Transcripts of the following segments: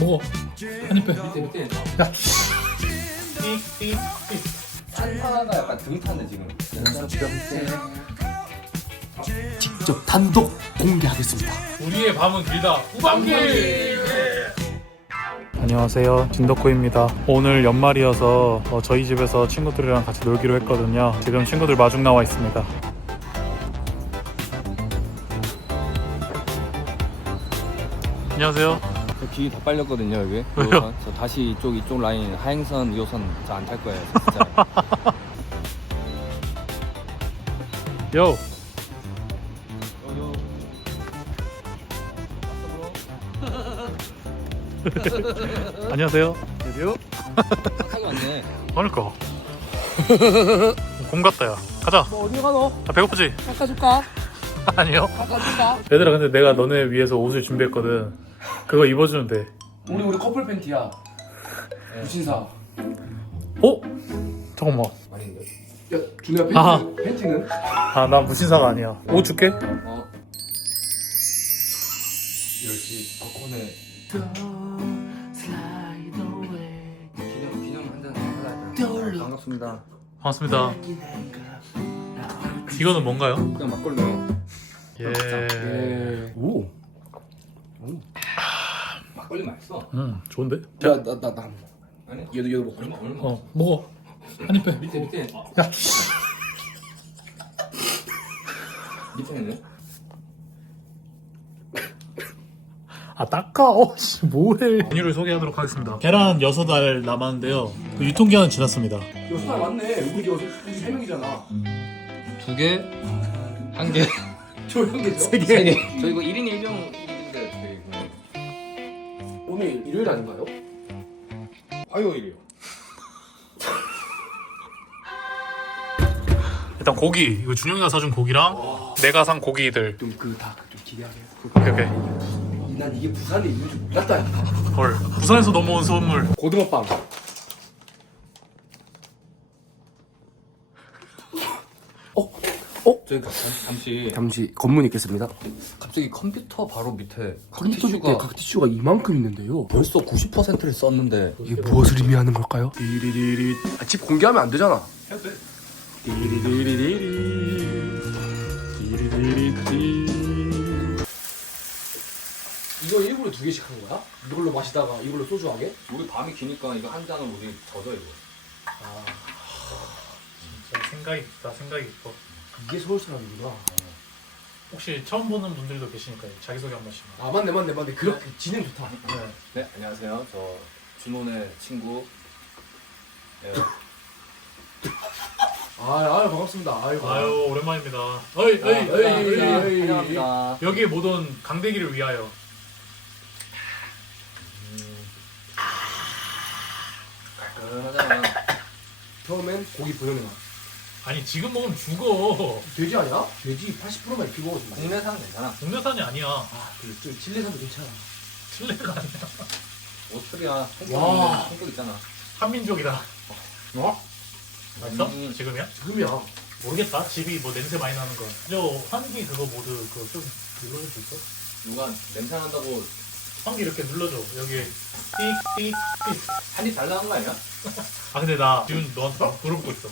먹어. 한입 빼. 밑에 밑에 야. 띡띡 산타가 약간 등 타네 지금. 직접 단독 공개하겠습니다. 우리의 밤은 길다. 우방길. 안녕하세요 진덕구입니다 오늘 연말이어서 어, 저희 집에서 친구들이랑 같이 놀기로 했거든요 지금 친구들 마중 나와 있습니다 안녕하세요 길이 다 빨렸거든요 여기. 왜요? 2호선. 저 다시 이쪽 이쪽 라인 하행선 2호선 저 안 탈 거예요 진짜. 요 안녕하세요 안녕하세요 타기 왔네. 그러니까 공 같다 야 가자 뭐 어디 가노? 아, 배고프지? 깎아줄까? 아니요 깎아줄까? 얘들아 근데 내가 너네 위해서 옷을 준비했거든 그거 입어주면 돼 우리 우리 커플 팬티야. 무신사. 어? 잠깐만 아닌데. 야 준우야 팬티 아하. 팬티는? 아 나 무신사가 아니야 옷 줄게 어. 역시 덕분에 기념 기념 한잔 하자. 반갑습니다. 반갑습니다 이거는 뭔가요? 그냥 막걸리요. 예. 예. 오. 막걸리 맛있어. 음 좋은데? 야나나 나, 나. 아니 얘도 얘도 먹고. 얼마 얼마. 어 먹어. 한입 빼. 밑에 밑에 야. 밑에는 아 닦아 어씨 뭐해 메뉴를 소개하도록 하겠습니다 계란 6알 남았는데요 그 유통기한은 지났습니다 수달 맞네. 우리 이거 우리 세 명이잖아. 두 개, 한 개, 저 형제죠? 세 개. 저 이거 1인 1병인데 저희 이거 오늘 일요일 아닌가요? 화요일이요. 일단 고기 이거 준영이가 사준 고기랑 내가 산 고기들 좀 그 다 좀 기대하게. 오케이 오케이 난 이게 부산에 있는 줄 몰랐다. 야. 헐 부산에서 넘어온 선물 고등어빵. 저희 잠- 잠시 잠시 검문 있겠습니다. 갑자기 컴퓨터 바로 밑에 컴퓨터 밑에 각 티슈가 이만큼 있는데요. 벌써 90%를 썼는데 이게 무엇을 의미하는 걸까요? 디리리리. 아, 집 공개하면 안 되잖아. 디리디리디리 디리디리디 이거 일부러 두 개씩 한 거야? 이걸로 마시다가 이걸로 소주 하게? 우리 밤이 기니까 이거 한 잔을 우리 젖어 이거. 진짜 생각이 깊다 생각이 깊어 이게 서울 사람이구나. 혹시 처음 보는 분들도 계시니까요 자기소개 한 번씩 아 맞네 맞네 맞네. 그렇게 진행 좋다. 네. 네 안녕하세요. 저 준호네 친구. 네, 아, 아유 반갑습니다. 아이고. 아유 오랜만입니다 어이 어이 아, 어이 어이. 환영합니다. 여기에 모든 강대기를 위하여 깔끔하잖아. 처음엔 고기 본연의 맛. 아니 지금 먹으면 죽어 돼지 아니야? 돼지 80%만 익히고 먹어준다. 국내산 괜찮아. 국내산이 아니야 아, 그좀 칠레산도 괜찮아. 칠레가 아니야 오스트리아 와. 성격 있잖아. 한민족이다 어? 맛있어? 음. 지금이야? 지금이야. 모르겠다 집이 뭐 냄새 많이 나는 거 저 환기 그거 모드 그거 좀 눌러줄 수 있어? 누가 냄새 난다고 환기 이렇게 눌러줘 여기 띡띡 띡 한입 잘 나간 거 아니야? 아 근데 나 지금 너한테 막 물어보고 있어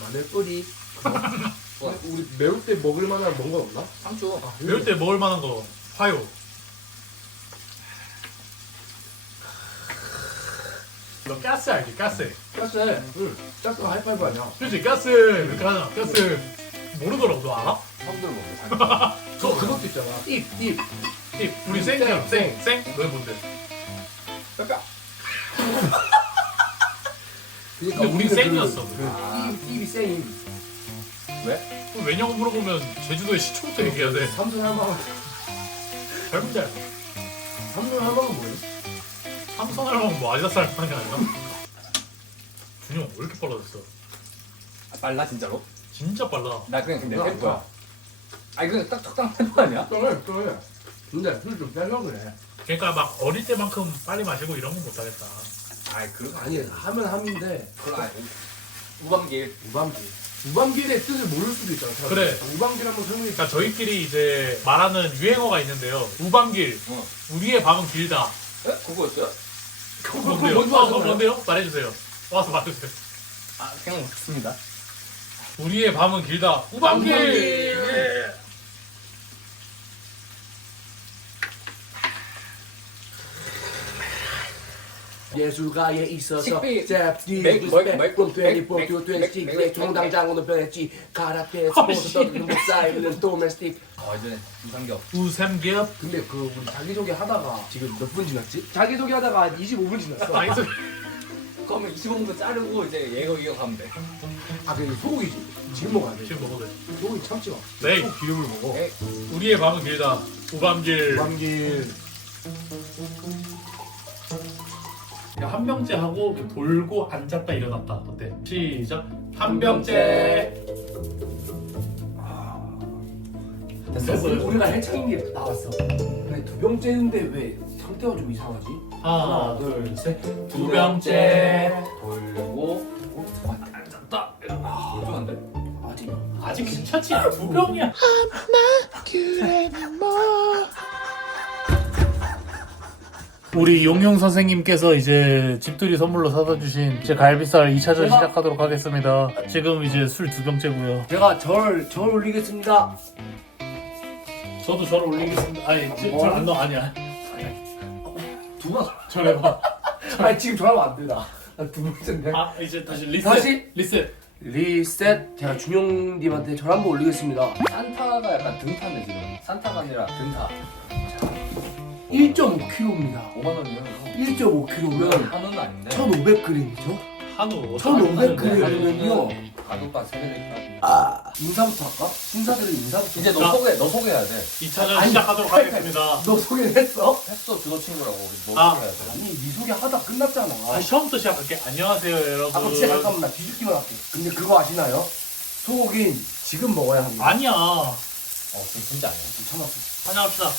마늘 뿌리. 어, 우리 매울 때 먹을 만한 뭔가 없나? 상추. 아, 매울 때 먹을 만한 거 화요 너 가스 알지? 가스 짜스. 응. 짜스 하이파이브 아니야? 그렇지 가스 하잖아 가스 모르더라고 너 알아? 형들 먹어. 저 그것도 있잖아. 입, 입. 이 우리 생, 생이야 생. 생생 너희 뭔데? 그러니까. 근데 우리 생이었어 아. 입, 생임. 왜? 그럼 왜냐고 물어보면 제주도의 시초부터 얘기해야 돼 삼선 할망은 젊은 잘 삼선 할망은 뭐예요? 삼선할망 뭐 아디다스 할망이 아니야? 준영 왜 이렇게 빨라졌어? 빨라 진짜로? 진짜 빨라 나 그냥 근데 나 템포야. 아니 그냥 딱 적당한 템포 아니야? 그래, 그래. 근데 술좀 빼려 그래. 그러니까 막 어릴 때만큼 빨리 마시고 이런 건 못하겠다 아이 그런 거 아니, 하면 함인데 그건 아니. 우방길. 우밤지. 우방길의 뜻을 모를 수도 있잖아. 그래. 우방길 한번 설명해. 그러니까 저희끼리 이제 말하는 유행어가 있는데요. 우방길. 어. 우리의 밤은 길다. 에? 그거였어요? 그거 뭔데요? 뭔지 어, 아세요? 그거 뭔데요? 말해주세요. 와서 말해주세요. 아 그냥 맞습니다. 우리의 밤은 길다. 우방길. 우방길. 예. 예술가에 있어서 식비. 잽디 맥, 맥, 맥, 맥, 트웬티 맥, 포 맥, 트 맥, 트웬티 맥, 맥 맥, 종당장으로 변했지 가라테 아, 스포츠 씨. 떠드는 목사이는 도메스틱 아 완전히 이상격. 우삼겹. 근데 그 우리 자기소개 하다가 지금 몇 분 지났지? 자기소개 하다가 25분 지났어 아니, 저- 그러면 25분 자르고 이제 얘가 이어가면 돼. 아 그게 소고기지 지금 먹어야 돼 지금 먹어도 돼. 소고기 참지 마 네. 소 기름을 먹어 에? 우리의 밤은 길다. 우밤길. 우방길 한 병째 하고 돌고 앉았다 일어났다. 어때? 시작. 한 병째. 됐어 우리- 우리가 해창인 게 나왔어 근데 두 병째인데 왜 상태가 좀 이상하지? 하나, 둘, 셋. 두 병째. 돌고 앉았다. 돌좀 안 돼? 아직 아직 괜찮지? 두 병이야. 우리 용용 선생님께서 이제 집들이 선물로 사다 주신 이제 갈비살 2차전 시작하도록 하겠습니다. 지금 이제 술 두 병째고요. 제가 절, 절 올리겠습니다 저도 저를 올리겠습니다. 아니, 절안 넣어. 아니야. 두번 절 해봐. 아니 지금 저하면 안 되나 나두 번째인데 아, 이제 다시 리셋. 다시? 리셋. 리셋 제가 준용님한테 절 한번 올리겠습니다 산타가 약간 등타네 지금. 산타가 아니라 등타. 1.5kg입니다 5만 원이면 1.5kg면 한원 아닌데. 1,500g이죠? 한우. 1,500g이면요 가격과 세배니까. 아 인사부터 할까? 신사들은 인사부터 이제 너 자. 소개 너 소개해야 돼. 2차전 아니, 시작하도록 하겠습니다. 너 소개했어? 했어 주소 친구라고. 너 아. 소개해야 돼. 아니 네 소개 하다 끝났잖아 다시 처음부터 시작할게. 안녕하세요, 여러분. 아 그럼 진짜 잠깐만 나 뒤집기만 할게 근데 그거 아시나요? 소고기는 지금 먹어야 합니다 아니야. 어 그건 진짜 아니야. 좀 참았어 한잔 합시다.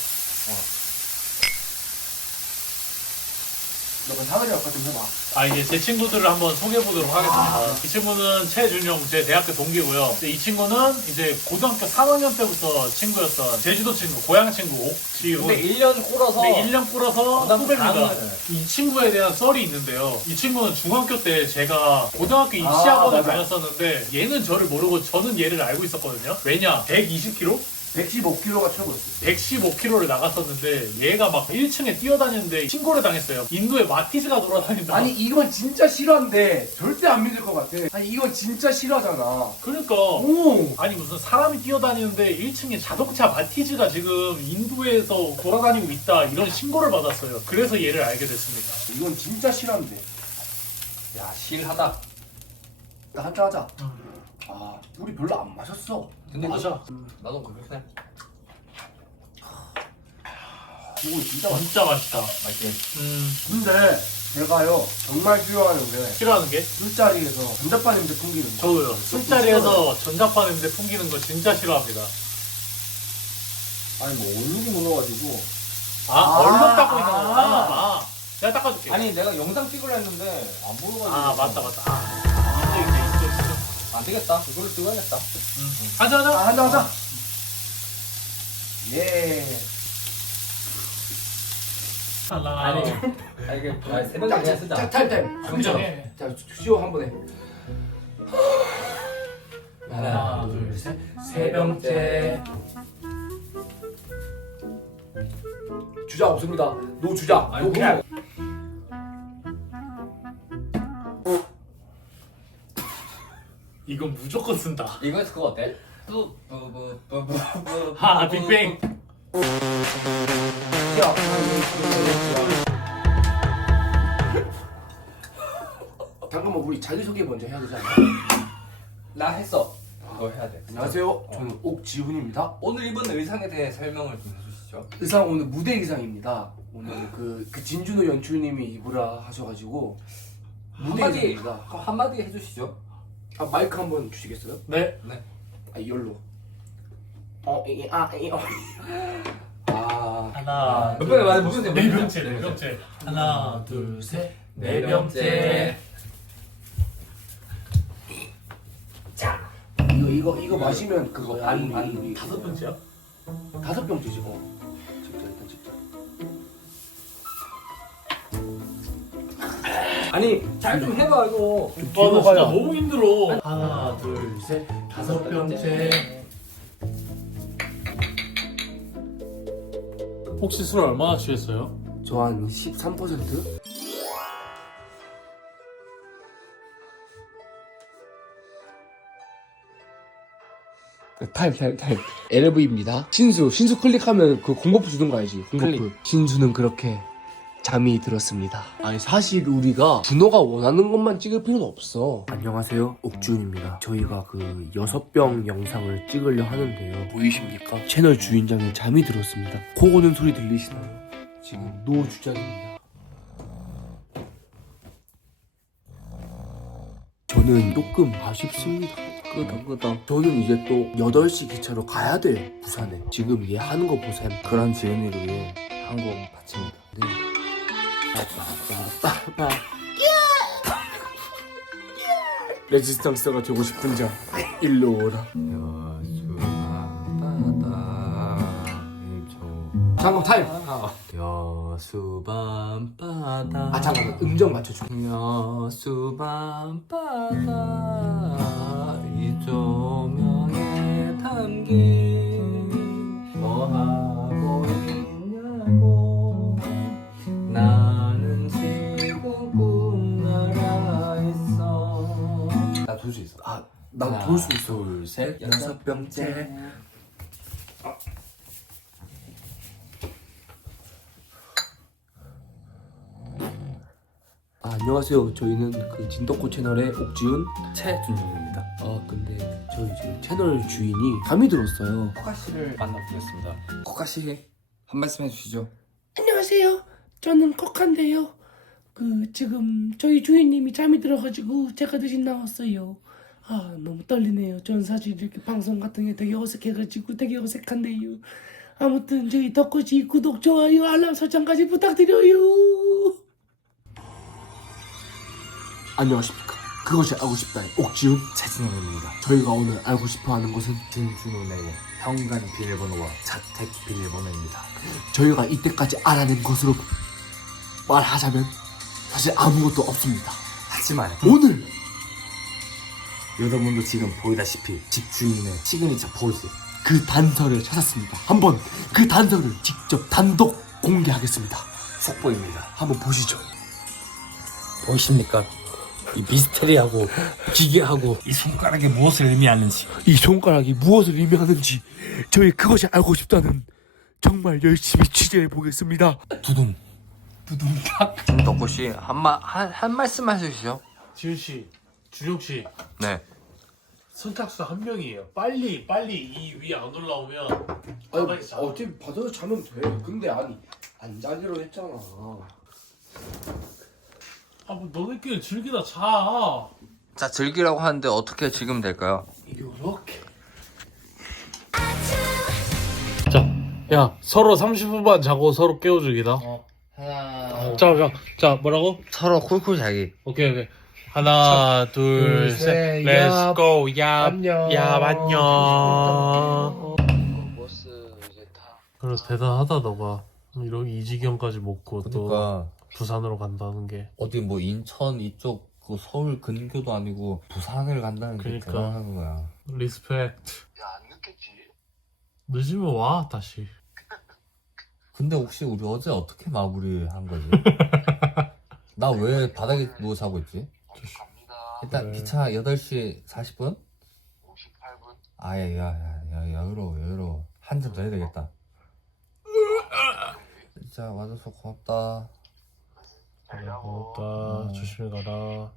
너가 사다리 아까 좀 해봐 아 이제 제 친구들을 한번 소개해 보도록 하겠습니다. 이 친구는 최준용 제 대학교 동기고요. 근데 이 친구는 이제 고등학교 3학년 때부터 친구였던 제주도 친구, 고향 친구 옥지훈. 근데 1년 꼬라서. 근데 1년 꾸려서 고등학교 후배입니다. 4학년을. 이 친구에 대한 썰이 있는데요. 이 친구는 중학교 때 제가 고등학교 아, 입시학원을 맞아. 다녔었는데 얘는 저를 모르고 저는 얘를 알고 있었거든요. 왜냐? 120kg? 115kg가 최고였어 115kg를 나갔었는데 얘가 막 1층에 뛰어다니는데 신고를 당했어요. 인도에 마티즈가 돌아다닌다. 아니 이건 진짜 실화인데 절대 안 믿을 것 같아 아니 이건 진짜 실화잖아 그러니까 오 아니 무슨 사람이 뛰어다니는데 1층에 자동차 마티즈가 지금 인도에서 돌아다니고 있다 이런 신고를 받았어요. 그래서 얘를 알게 됐습니다. 이건 진짜 실화인데 야 실하다. 나 한잔 하자 아 우리 별로 안 마셨어 근데 맞아. 나도 그렇게 해. 이거 진짜 맛있어 진짜 맛있다. 맛있게. 음 근데 제가요 정말 싫어하는 게 싫어하는 게 술자리에서 전자파 냄새 풍기는 거 저도요. 술자리에서 전자파 냄새 풍기는 거 진짜 싫어합니다. 아니 뭐 얼룩이 묻어가지고. 아, 아, 얼룩 닦고 있는 아. 거구나. 아, 내가 닦아줄게. 아니 내가 영상 찍으려 했는데 안 보여가지고. 아 맞다 맞다. 아. 안 되겠다. 이걸로 찍어야겠다. 음. 하자 하자. 아, 한잔 하자 예 하나. 아니. 아 이게 아니 새벽에 그냥 쓰자. 탈탈 긍정해. 자 시호 한번 해 하나 둘 셋. 세 병째 주작 없습니다 노 아니, 노 그냥 이건 무조건 쓴다. 이거에서 그거 어때? 뿌뿌뿌뿌뿌뿌. 하 빅뱅. 야 잠깐만 우리 자기소개 먼저 해야 않나? 나 했어. 너 해야 돼. 안녕하세요 저는 옥지훈입니다 오늘 입은 의상에 대해 설명을 좀 해주시죠. 의상 오늘 무대 의상입니다 오늘 그, 그 진준호 연출님이 입으라 하셔가지고 무대 한마디 의상입니다 한마디 해주시죠. 아 마이크 한번 주시겠어요? 네. 아 이걸로 어, 이, 아, 이, 어. 아, 하나. 몇 병에 맞아? 무슨 대? 네 병째 네 병째. 하나 둘 셋. 네 병째. 이거 이거 마시면 그거야. 안, 안 다섯 병째야? 다섯 병째지 어. 찍자 일단 찍자. 아니 잘 좀 해봐 이거. 아, 나 뒤로 진짜 가야. 너무 힘들어. 하나, 둘, 셋, 다섯 병째. 혹시 술 얼마나 취했어요? 저 한 13%? 타임 타임 타임 LV입니다 신수 신수 클릭하면 그 공버프 주는 거 알지? 공버프 신수는 그렇게 잠이 들었습니다 아니 사실 우리가 준호가 원하는 것만 찍을 필요는 없어 안녕하세요 옥준입니다 저희가 그 여섯 병 영상을 찍으려 하는데요 보이십니까? 채널 주인장이 잠이 들었습니다 코 고는 소리 들리시나요? 지금 노주장입니다 저는 조금 아쉽습니다. 끄덕끄덕. 저는 이제 또 8시 기차로 가야 돼요, 부산에. 지금 얘 하는 거 보세요. 그런 지은이를 위해 한곡 바칩니다. 네. 레지스탕스가 되고 싶은 자, 일로 오라. 잠깐 타임. 여수밤 바다 아 잠깐만 음정 맞춰줘. 여수밤 바다 이 조명에 담긴 뭐하 돌 수 있어. 아, 난돌수 있어. 둘 셋 여섯 병째. 아, 안녕하세요. 저희는 그 진덕고 채널의 옥지훈. 최준용입니다 아 근데 저희 지금 채널 주인이 잠이 들었어요. 허가 씨를 만나보겠습니다 허가 씨한 말씀 해주시죠 안녕하세요. 저는 kok한데요. 그 지금 저희 주인님이 잠이 들어가지고 제가 대신 나왔어요. 아 너무 떨리네요. 전 사실 이렇게 방송 같은 게 되게 어색해가지고 되게 어색한데요. 아무튼 저희 덕구지 구독 좋아요 알람 설정까지 부탁드려요. 안녕하십니까. 그것이 알고 싶다의 옥지훈. 최준용입니다 저희가 오늘 알고 싶어하는 것은 김준훈의 현관 비밀번호와 자택 비밀번호입니다 저희가 이때까지 알아낸 것으로 말하자면 사실 아무것도 없습니다. 하지만 오늘 여러분도 지금 보이다시피 집주인의 시그니처 포즈 그 단서를 찾았습니다. 한번 그 단서를 직접 단독 공개하겠습니다. 속보입니다 한번 보시죠. 보이십니까? 이 미스테리하고 기괴하고 이 손가락에 무엇을 의미하는지 이 손가락이 무엇을 의미하는지 저희 그것이 알고 싶다는 정말 열심히 취재해 보겠습니다. 두둥 덕구 씨한한 한 말씀 해주시죠 지훈 씨, 준용 씨, 네 선착순 한 명이에요. 빨리, 빨리 이 위에 안 올라오면 가만히 자. 어차피 받아서 자면 돼. 근데 아니 안 자기로 했잖아. 아, 뭐 너네끼리 즐기다 자. 자 즐기라고 하는데 어떻게 지금 될까요? 이렇게. 자, 야 서로 30분만 자고 서로 깨워주기다. 하나 자, 자, 자 뭐라고? 서로 쿨쿨 자기 오케이 오케이. 하나, 둘, 둘, 셋, 셋, 렛츠 얍. 고, 야, 안녕. 야, 안녕. 그래 대단하다 너가 이런 이 지경까지 먹고 또 그러니까 부산으로 간다는 게. 어디 뭐 인천 이쪽 그 서울 근교도 아니고 부산을 간다는 게 그러니까. 대단한 거야 리스펙트. 야 안 늦겠지? 늦으면 와 다시. 근데 혹시 우리 어제 어떻게 마무리한 거지? 나 왜 바닥에 누워 자고 있지? 일단 그래. 기차 8시 40분? 58분? 아예 야야 야 여유로워 여유로워 한 잔 더 해야 되겠다 진짜 와줘서 고맙다 고맙다. 조심히 가라.